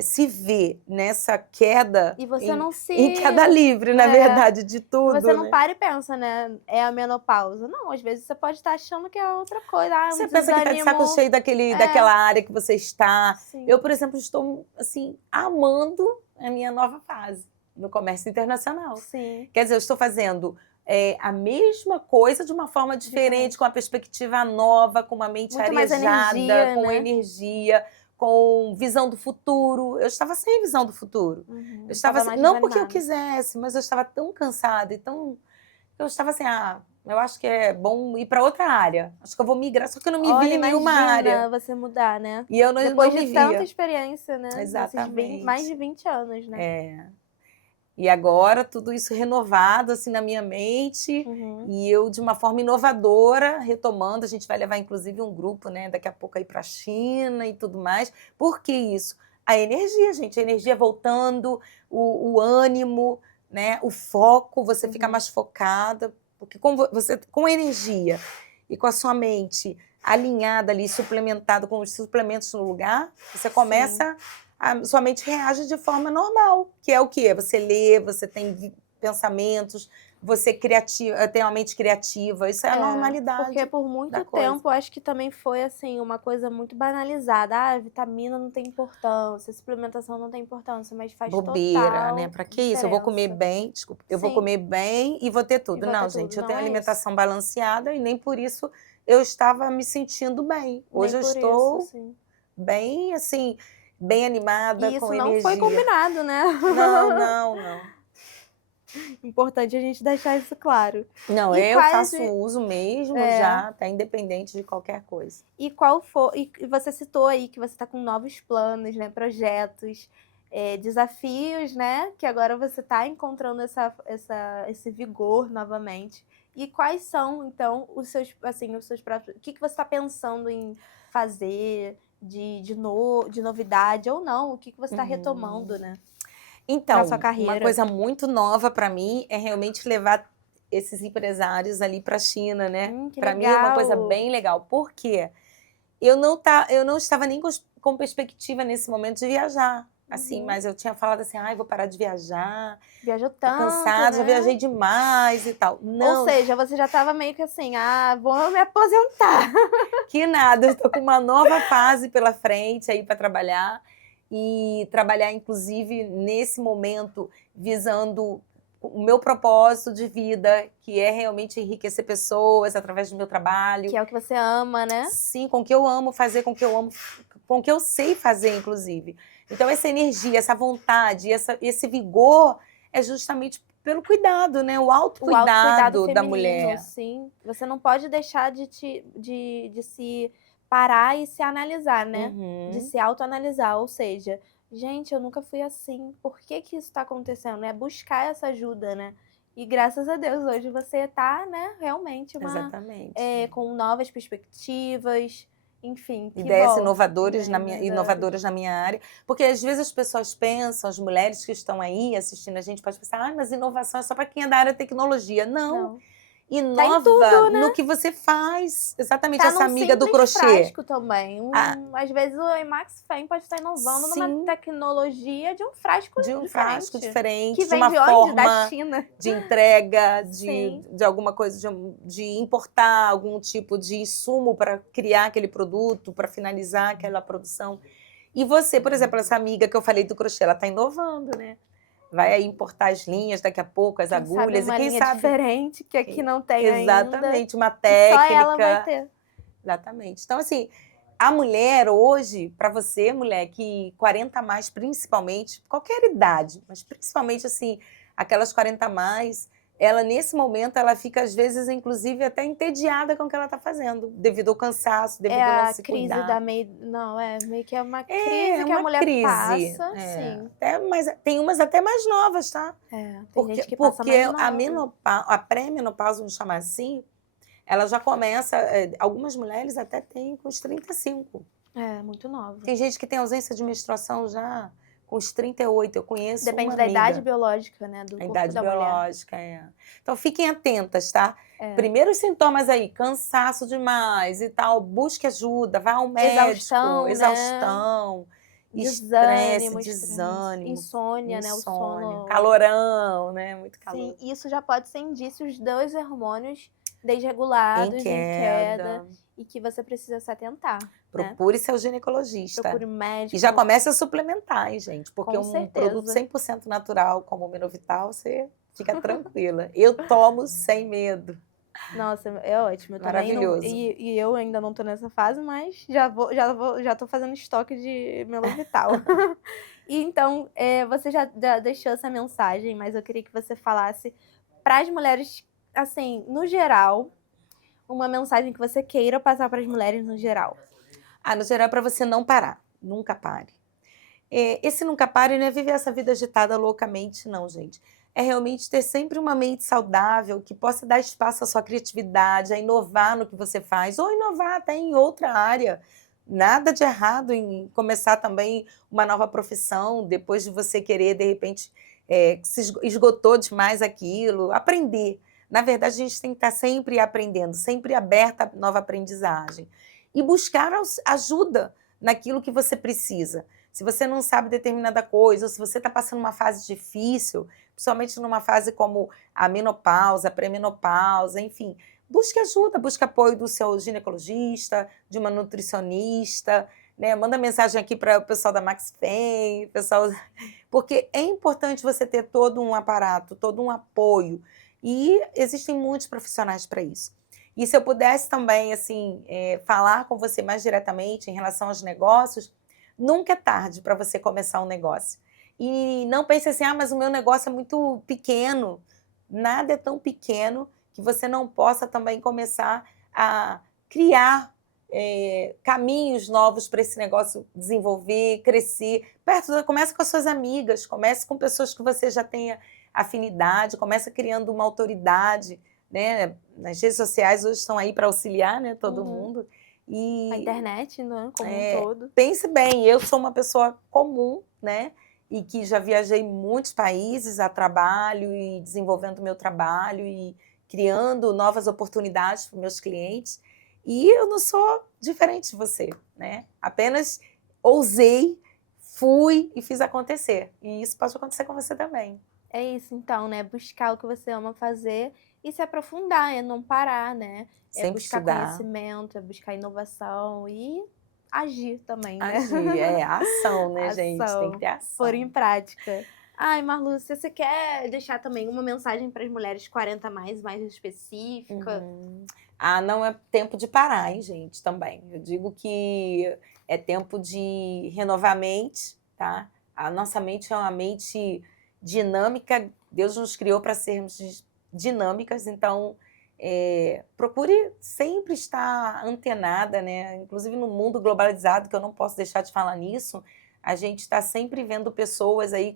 se vê nessa queda, e você em queda livre, na verdade, de tudo. Você não para e pensa, né? É a menopausa. Não, às vezes você pode estar achando que é outra coisa. Você pensa que está de saco cheio daquela área que você está. Sim. Eu, por exemplo, estou assim, amando a minha nova fase no comércio internacional. Sim. Quer dizer, eu estou fazendo a mesma coisa de uma forma diferente, com uma perspectiva nova, com uma mente arejada, com energia, com visão do futuro. Eu estava sem visão do futuro. Uhum. Eu estava Tava mais não porque eu desanimada. quisesse, mas eu estava tão cansada e tão... Eu estava assim, eu acho que é bom ir para outra área. Acho que eu vou migrar, só que eu não me Olha, via em nenhuma área. imagina você mudar, né? E eu não Depois me de via. tanta experiência, né? Nesses mais de Exatamente. 20 anos, né? É. E agora tudo isso renovado assim na minha mente Uhum. e eu de uma forma inovadora retomando. A gente vai levar inclusive um grupo, né, daqui a pouco aí para a China e tudo mais. Por que isso? A energia, gente, a energia voltando, o ânimo, né, o foco, você fica mais focada, porque você com a energia e com a sua mente alinhada ali, suplementada com os suplementos no lugar, você começa a sua mente reage de forma normal, que é o quê? Você lê, você tem pensamentos, você tem uma mente criativa, isso é a normalidade porque por da muito coisa. tempo acho que também foi assim uma coisa muito banalizada. Ah, vitamina não tem importância, suplementação não tem importância, mas faz Bobeira, total né? Pra que isso? Eu vou comer diferença. bem, desculpa, eu vou Sim. comer bem e vou ter E tudo. vou Não, ter gente, tudo. eu Não tenho é isso. alimentação balanceada e nem por isso eu estava me sentindo bem. Hoje Nem eu por estou isso, sim. bem, assim, bem animada, E com isso não foi energia. combinado, né? Não. Importante a gente deixar isso claro. Não, E eu quais faço uso mesmo É. já, tá independente de qualquer coisa. E qual foi. E você citou aí que você está com novos planos, né? Projetos, desafios, né? Que agora você está encontrando esse vigor novamente. E quais são, então, os seus próprios. O que você está pensando em fazer de novidade ou não? O que você está retomando, né? Então, Na sua uma carreira. coisa muito nova para mim é realmente levar esses empresários ali para a China, né? Que Para mim é uma coisa legal. bem legal. Por quê? Eu não estava nem com perspectiva nesse momento de viajar, assim, mas eu tinha falado assim, vou parar de viajar, Viajou tô tanto, cansada, né? já viajei demais e tal. Ou Não, seja, você já estava meio que assim, vou me aposentar. que nada, eu tô com uma nova fase pela frente aí para trabalhar e trabalhar inclusive nesse momento visando o meu propósito de vida, que é realmente enriquecer pessoas através do meu trabalho. Que é o que você ama, né? Sim, com o que eu amo fazer, com o que eu sei fazer, inclusive. Então, essa energia, essa vontade, esse vigor é justamente pelo cuidado, né? O autocuidado da mulher. Sim. Você não pode deixar de se parar e se analisar, né? De se autoanalisar. Ou seja, gente, eu nunca fui assim. Por que isso está acontecendo? É buscar essa ajuda, né? E graças a Deus, hoje você está, né, realmente Exatamente. com novas perspectivas, enfim. Ideias bom. inovadoras na minha área. Porque às vezes as pessoas pensam, as mulheres que estão aí assistindo a gente, podem pensar, mas inovação é só para quem é da área de tecnologia. Não. Inova tudo, né? no que você faz. Exatamente, Tá essa amiga do crochê. Frasco também. Às vezes o Emax Fem pode estar inovando numa tecnologia de um frasco diferente, que de vem uma de onde? forma Da China. de entrega, Sim. de alguma coisa, de importar algum tipo de insumo para criar aquele produto, para finalizar aquela produção. E você, por exemplo, essa amiga que eu falei do crochê, ela está inovando, né? Vai aí importar as linhas daqui a pouco, as agulhas. Uma e quem linha sabe diferente que aqui não tem exatamente, ainda. uma técnica. Só ela vai ter. Exatamente. Então, assim, a mulher hoje, para você, mulher, que 40 a mais, principalmente, qualquer idade, mas principalmente, assim, aquelas 40 a mais, ela, nesse momento, ela fica, às vezes, inclusive, até entediada com o que ela está fazendo, devido ao cansaço, devido ao não se cuidar. Da meio... Não, meio que é uma crise que a mulher passa, sim. Mas tem umas até mais novas, tá? Tem gente que passa mais nova. A pré-menopausa, vamos chamar assim, ela já começa, algumas mulheres até têm com os 35. Muito nova. Tem gente que tem ausência de menstruação já com os 38, eu conheço Depende da idade biológica, né, do corpo idade da mulher. biológica, Então fiquem atentas, tá? Primeiros sintomas aí, cansaço demais e tal, busque ajuda, vá ao médico, exaustão, estresse, desânimo, insônia, né, o sono, calorão, né, muito calor. Sim, isso já pode ser indícios dos hormônios desregulados, em queda, e que você precisa se atentar. Procure seu ginecologista. Procure médico. E já comece a suplementar, hein, gente? Porque produto 100% natural, como o Minovital, você fica tranquila. Eu tomo sem medo. Nossa, é ótimo. Eu também não, Maravilhoso. e eu ainda não tô nessa fase, mas já tô fazendo estoque de Melo Vital. E então, você já deixou essa mensagem, mas eu queria que você falasse para as mulheres, assim, no geral, uma mensagem que você queira passar para as mulheres no geral. No geral, para você não parar, nunca pare. Esse nunca pare não é viver essa vida agitada loucamente, não, gente. É realmente ter sempre uma mente saudável, que possa dar espaço à sua criatividade, a inovar no que você faz, ou inovar até em outra área. Nada de errado em começar também uma nova profissão, depois de você querer, de repente, que se esgotou demais aquilo, aprender. Na verdade, a gente tem que estar sempre aprendendo, sempre aberta a nova aprendizagem. E buscar ajuda naquilo que você precisa. Se você não sabe determinada coisa, ou se você está passando uma fase difícil, principalmente numa fase como a menopausa, a pré-menopausa, enfim, busque ajuda, busque apoio do seu ginecologista, de uma nutricionista, né? Manda mensagem aqui para o pessoal da Max Fem, pessoal, porque é importante você ter todo um aparato, todo um apoio, e existem muitos profissionais para isso. E se eu pudesse também, assim, falar com você mais diretamente em relação aos negócios, nunca é tarde para você começar um negócio. E não pense assim, mas o meu negócio é muito pequeno. Nada é tão pequeno que você não possa também começar a criar caminhos novos para esse negócio desenvolver, crescer. Comece com as suas amigas, comece com pessoas que você já tenha afinidade, comece criando uma autoridade, né? Nas redes sociais hoje estão aí para auxiliar, né, todo mundo. E a internet, né, como um todo. Pense bem, eu sou uma pessoa comum, né? E que já viajei em muitos países a trabalho e desenvolvendo meu trabalho e criando novas oportunidades para meus clientes. E eu não sou diferente de você, né? Apenas ousei, fui e fiz acontecer. E isso pode acontecer com você também. É isso, então, né? Buscar o que você ama fazer e se aprofundar, é não parar, né? É Sempre buscar estudar. conhecimento, é buscar inovação e agir também, né? Agir, ação, né, gente? Tem que ter ação. Pôr em prática. Ai, Marlúcia, você quer deixar também uma mensagem para as mulheres 40 mais específica? Não é tempo de parar, hein, gente, também. Eu digo que é tempo de renovar a mente, tá? A nossa mente é uma mente dinâmica, Deus nos criou para sermos dinâmicas, então procure sempre estar antenada, né? Inclusive no mundo globalizado, que eu não posso deixar de falar nisso, a gente está sempre vendo pessoas aí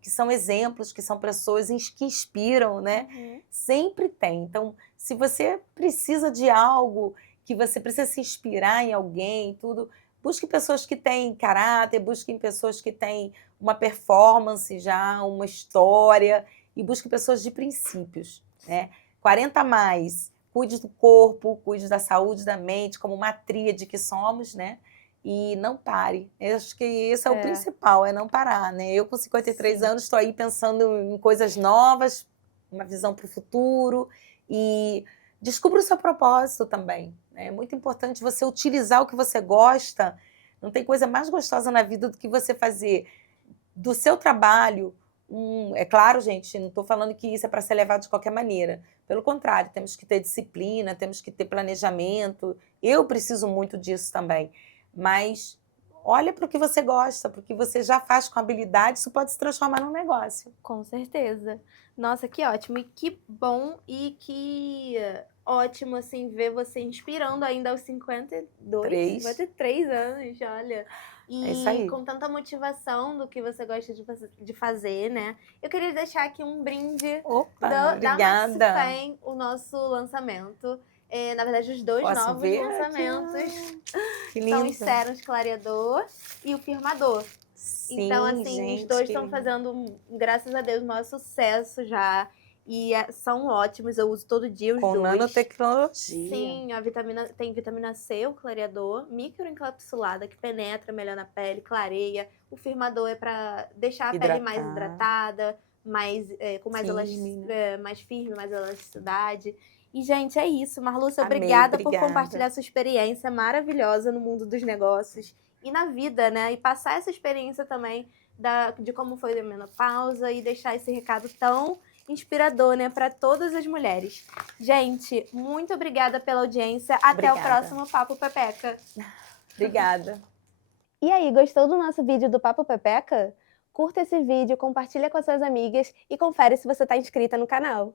que são exemplos, que são pessoas que inspiram, né? Sempre tem. Então, se você precisa de algo, que você precisa se inspirar em alguém, tudo, busque pessoas que têm caráter, busque pessoas que têm uma performance já, uma história, e busque pessoas de princípios, né? 40 mais, cuide do corpo, cuide da saúde, da mente, como uma tríade que somos, né? E não pare. Eu acho que esse é o principal, é não parar, né? Eu com 53 anos estou aí pensando em coisas novas, uma visão para o futuro, e descubra o seu propósito também. É muito importante você utilizar o que você gosta. Não tem coisa mais gostosa na vida do que você fazer do seu trabalho. É claro, gente, não estou falando que isso é para ser levado de qualquer maneira. Pelo contrário, temos que ter disciplina, temos que ter planejamento. Eu preciso muito disso também. Mas olha para o que você gosta, para o que você já faz com habilidade, isso pode se transformar num negócio. Com certeza. Nossa, que ótimo. E que bom e que ótimo, assim, ver você inspirando ainda aos 53 anos, olha. É isso aí. E com tanta motivação do que você gosta de fazer, né? Eu queria deixar aqui um brinde obrigada. da Max Fem, o nosso lançamento. Na verdade, os dois novos lançamentos. Que lindo. São os sérums clareador e o firmador. Sim, então, assim, gente, os dois estão fazendo, graças a Deus, o maior sucesso já. E são ótimos, eu uso todo dia os dois. Com nanotecnologia. Sim, tem vitamina C, o clareador, microencapsulada, que penetra melhor na pele, clareia. O firmador é para deixar a pele mais hidratada, com mais firme, mais elasticidade. E, gente, é isso. Marlúcia, obrigada por compartilhar sua experiência maravilhosa no mundo dos negócios e na vida, né? E passar essa experiência também de como foi a menopausa e deixar esse recado tão inspirador, né, para todas as mulheres. Gente, muito obrigada pela audiência. Até o próximo Papo Pepeca. Obrigada. E aí, gostou do nosso vídeo do Papo Pepeca? Curta esse vídeo, compartilha com as suas amigas e confere se você está inscrita no canal.